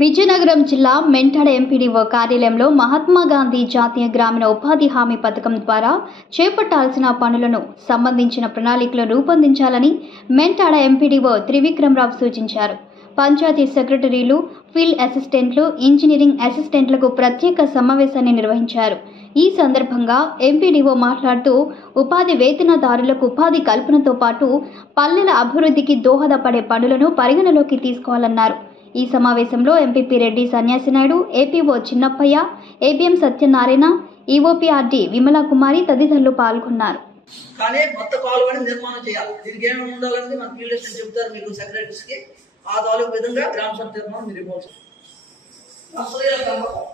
విజయనగరం జిల్లా మెంటాడ ఎంపీడీఓ కార్యాలయంలో మహాత్మా గాంధీ జాతీయ గ్రామీణ ఉపాధి హామీ పథకం ద్వారా చేపట్టాల్సిన పనులను సంబంధించిన ప్రణాళికలు రూపొందించాలని మెంటాడ ఎంపీడీఓ త్రివిక్రమరావు సూచించారు. పంచాయతీ సెక్రటరీలు ఫీల్డ్ అసిస్టెంట్లు ఇంజనీరింగ్ అసిస్టెంట్లకు ప్రత్యేక సమావేశాన్ని నిర్వహించారు. ఈ సందర్భంగా ఎంపీడీఓ మాట్లాడుతూ ఉపాధి వేతనదారులకు ఉపాధి కల్పనతో పాటు పల్లెల అభివృద్ధికి దోహదపడే పనులను పరిగణలోకి తీసుకోవాలన్నారు. ఈ సమావేశంలో MPP Reddy Sanyasinaidu APO Chinnappayya APM Satyanarayana EOPRD Vimala Kumari తదితరులు పాల్గొన్నారు. కానీ కొత్త కాలువని నిర్మాణం చేయాలి. దీనికి ఏమైనా ఉండాలనేది మన ఫీల్డ్ చెప్తారు మీకు సెక్రటరీస్కి ఆ తాలూకు విధంగా గ్రామ సభ నిర్మాణం మీరు ఇవ్వచ్చు నర్సరీల పెంపకం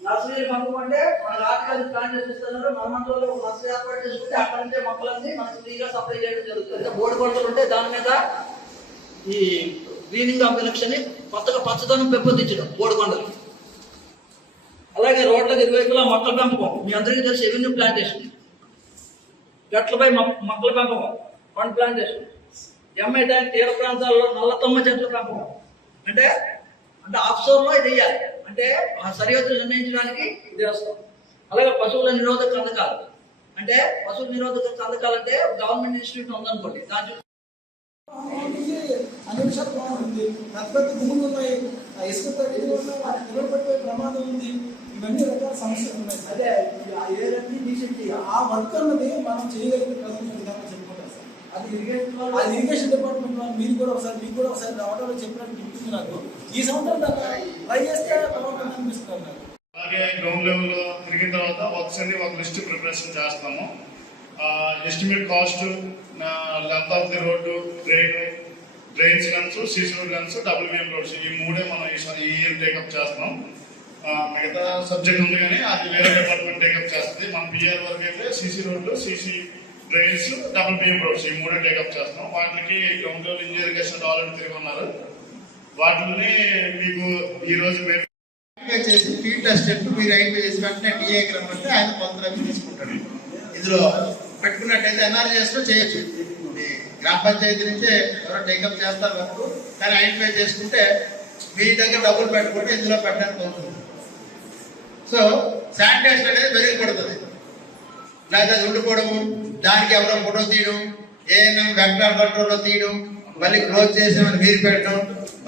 నర్సరీల పెంపకం అంటే మన రాష్ట్రానికి ప్లాన్ చేస్తున్నారు. మన మంత్రులు ఒక నర్సరీ ఏర్పాటు చేసుకుంటే అక్కడ నుంచే మొక్కలన్నీ మనకి ఫ్రీగా సప్లై చేయడం జరుగుతుంది. బోర్డు కొలతలు ఉంటే దాని మీద ఈ వీనింగ్ ఆఫ్ ఎలక్షన్ కొత్తగా పచ్చదనం పెంపొందించడం బోడుకొండలు అలాగే రోడ్లకు ఇరువైపులా మొక్కల పెంపకం. మీ అందరికీ తెలిసి ఎవెన్యూ ప్లాంటేషన్. గట్లపై మొక్కల పెంపకం. పండ్ ప్లాంటేషన్. ఎంఐ ట్యాంక్ తీర ప్రాంతాల్లో నల్లతమ్మ చెట్ల పెంపకం. అంటే అంటే ఆఫ్షోర్లో ఇది వేయాలి. అంటే ఆ సరిహద్దులు నిర్ణయించడానికి ఇది వస్తాం అలాగే పశువుల నిరోధక కందకాలు. అంటే పశువుల నిరోధక కందకాలు అంటే గవర్నమెంట్ ఇన్స్టిట్యూట్ ఉందనుకోండి దాని చుట్టూ అనేక శాతం బాగుంటుంది పెద్ద పెద్ద భూములు ఉన్నాయి ఆ ఇసుక ఇది ఉన్నాయి వాటి నిలబెట్టే ప్రమాదం ఉంది ఇవన్నీ రకాల సమస్యలు ఉన్నాయి అదే ఆ ఏదన్నీ డీసెంట్ ఆ వర్క్ అన్నది మనం చేయగలిగిన ప్రజలకు విధంగా చెప్పుకుంటాం సార్ అది ఇరిగేషన్ అది ఇరిగేషన్ డిపార్ట్మెంట్ వాళ్ళు మీరు కూడా ఒకసారి మీకు కూడా ఒకసారి రావడంలో చెప్పినట్టు గుర్తుంది నాకు ఈ సంవత్సరం దాకా ట్రై చేస్తే బాగుంటుంది అనిపిస్తుంది నాకు అలాగే గ్రౌండ్ లెవెల్లో తిరిగిన తర్వాత వర్క్స్ అన్ని ఒక లిస్ట్ ప్రిపరేషన్ చేస్తాము estimate cost length of the road drain drains lens CC road double BM roads ఈ మూడే మనం ఈసారి ఈ ఇయర్ టేకప్ చేస్తున్నాం. మిగతా సబ్జెక్ట్ ఉంది కానీ అది వేరే డిపార్ట్మెంట్ టేకప్ చేస్తుంది. మన బిఆర్ వరకు అయితే సీసీ రోడ్లు CC drains double BM roads ఈ మూడే టేకప్ చేస్తున్నాం. వాటికి గ్రౌండ్ లెవెల్ ఇంజనీరింగ్ ఆల్రెడీ తిరిగి ఉన్నారు. వాటిని మీకు ఈ రోజు మేము చేసి ఫీల్డ్ అసిస్టెంట్ మీరు ఐడెంటిఫై చేసి వెంటనే టీఏకి రమ్మంటే ఆయన కొంత తీసుకుంటాడు. ఇందులో పెట్టుకున్నట్టయితే ఎన్ఆర్జీఎస్లో చేయొచ్చు. గ్రామ పంచాయతీ నుంచే ఎవరో టేకప్ చేస్తారు వరకు కానీ ఐడెంటిఫై చేసుకుంటే మీ దగ్గర డబ్బులు పెట్టుకుంటే ఇందులో పెట్టడానికి అవుతుంది సో శానిటైజర్ అనేది పెరిగిపడుతుంది లేకపోతే ఉండిపోవడము దానికి ఎవరో ఫోటో తీయడం ఏఎన్ఎం వెక్టార్ కంట్రోల్లో తీయడం మళ్ళీ క్లోజ్ చేసామని మీరు పెట్టడం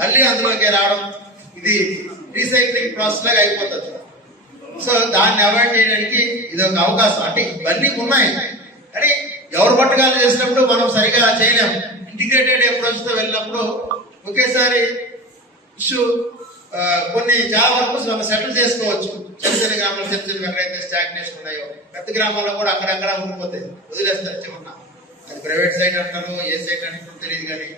మళ్ళీ అందులోకి రావడం ఇది రీసైక్లింగ్ ప్రాసెస్ లాగా అయిపోతుంది. సో దాన్ని అవాయిడ్ చేయడానికి ఇది ఒక అవకాశం. అంటే ఇవన్నీ ఉన్నాయి. కానీ ఎవరు పట్టకాలు చేసినప్పుడు మనం సరిగా చేయలేము ఇంటిగ్రేటెడ్ అప్రోచ్తో వెళ్ళినప్పుడు ఒకేసారి ఇష్యూ కొన్ని చాలా వరకు మనం సెటిల్ చేసుకోవచ్చు. చిన్న చిన్న గ్రామాలు చిన్న చిన్న ఎక్కడైతే స్టాగ్నేషన్ ఉన్నాయో పెద్ద గ్రామాల్లో కూడా అక్కడక్కడ ఉండిపోతాయి. వదిలేస్తారు చిన్న అది ప్రైవేట్ సైట్ అంటారు ఏ సైట్ అంటారో తెలియదు కానీ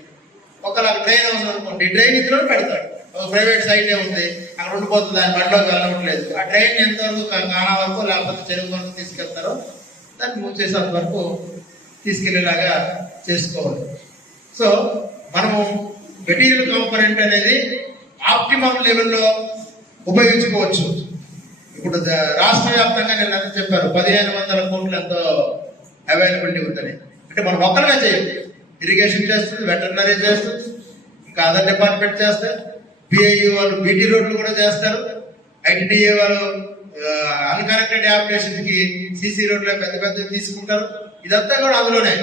ఒకవేళ డ్రైన్ అవసరం అనుకోండి ట్రైన్ ఇందులో పెడతాడు ఒక ప్రైవేట్ సైట్ ఉంది అక్కడ ఉండిపోతుంది దాని బండిలోకి వెళ్ళవట్లేదు ఆ ట్రైన్ ఎంతవరకు కా- కానా వరకు లేకపోతే చెరువు వరకు తీసుకెళ్తారో దాన్ని మూసేసేంత వరకు తీసుకెళ్ళేలాగా చేసుకోవాలి. సో మనము మెటీరియల్ కాంపనెంట్ అనేది ఆప్టిమమ్ లెవెల్లో ఉపయోగించుకోవచ్చు. ఇప్పుడు రాష్ట్ర వ్యాప్తంగా నేను అంత చెప్పారు పదిహేను వందల కోట్లు ఎంతో అవైలబిలిటీ ఉందని. అంటే మనం ఒక్కరిగా చేయాలి. ఇరిగేషన్ చేస్తుంది వెటర్నరీ చేస్తుంది ఇంకా అదర్ డిపార్ట్మెంట్ చేస్తారు పిఐ వాళ్ళు బీటీ రోడ్లు కూడా చేస్తారు. ఐటీడీఏ వాళ్ళు అన్కనెక్టెడ్ యాప్లికేషన్కి సీసీ రోడ్లు పెద్ద పెద్ద తీసుకుంటారు. ఇదంతా కూడా అందులోనే.